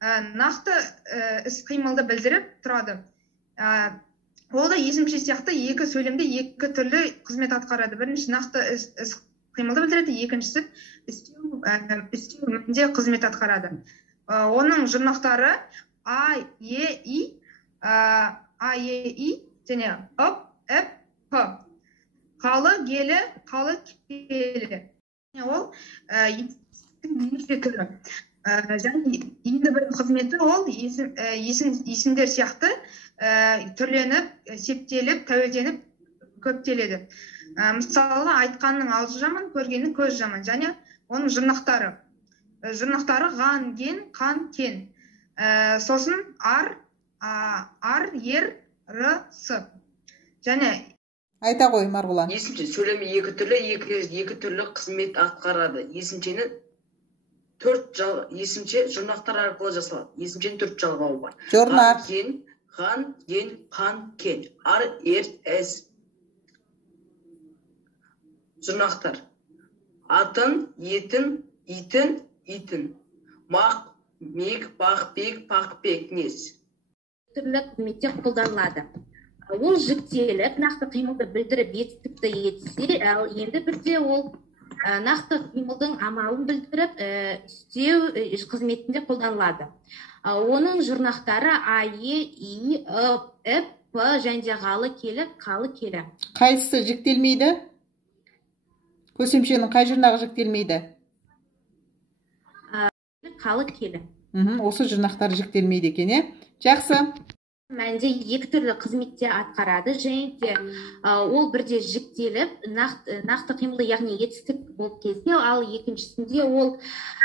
нақты іс-қимылды білдіріп тұрады. Ол да есімше сияқты екі сөйлемде екі түрлі қызмет атқарады. Бірінші нақты іс-қимылды білдіреді, екіншісі істеу жөнінде қызмет атқарады. Оның жұрнақтары А, Е, И және Ып, Эп, П. Қалы, келі, қалы, келі. Ол екінші түрі. Және енді бір қызметі ол есімдер сияқты түрленіп, септеліп, тәуелденіп көптеледі. Мысалы, айтқанның аузы жаман, көргеннің көз жаман. Және оның жұрнақтары. Жұрнақтары ған, ген, қан, кен. Сосын ар, ер, р, с. Және айта қой, Марғұлан. Есімше сөйлемі екі түрлі қызмет атқарады. Есімшені есімше жұрнақтар арқылы жасалады. Есімшенің 4 жалғауы бар. Жұрнақ. Ған, ген, қан, кен. Ар, ер, әс. Жұрнақтар. Атын, етін, итін. Мақ, мек, бақ, бек, пақ, бек, нес. Түрлі қызметте қолданылады. Ол жүктеліп, нақты қимылды білдіріп, етістікті етсе, ал енді бірде ол нақты қимылдың амалын білдіріп, істеу қызметінде қолданылады. Оның жұрнақтары А, Е, И, Ып, Эп, П және қалы, келі. Қайсысы жүктелмейді? Көсемшенің қай жұрнағы жүктелмейді? Қалы, келі. Осы жұрнақтар жүктелмейді екен, Жақсы. Мәнде екі түрлі қызметте атқарады, және де ол бірде жүктеліп, нақты қимылды, яғни етістік болып кезде, ал екіншісінде ол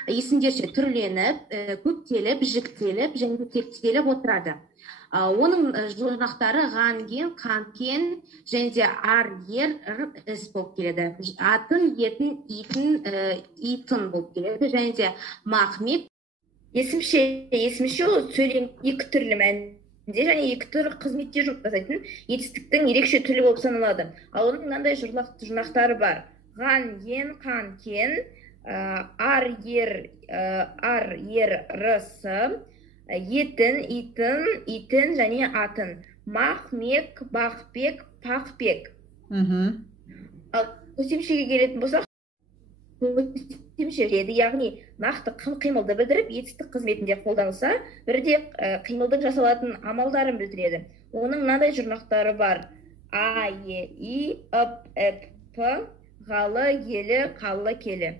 есімдерше түрленіп, көптеліп, жүктеліп, және септеліп отырады. Оның жұрнақтары ған, ген, қан, кен, және де ар, ер, р, іс болып келеді. Атын, етін, итін болып келеді, және де мақ, мек. Есімше ол сөйлем екі түрлі мәнде және екі түрлі қызметте жасайтын етістіктің ерекше түрі болып саналады. Ал оның мынандай жұрнақтары бар. Ған, ген, қан, кен, ар, ер, р, с, етін, итін және атын. Мақ, мек, бақ, бек, пақ, бек. Ал көсемшеге келетін болсақ, яғни нақты қимылды білдіріп, етістік қызметінде қолданылса, бірде қимылдың жасалатын амалдарын білдіреді. Оның мынандай жұрнақтары бар. А, Е, И, Ып, Эп, П, қалы, келі, қалы, келі.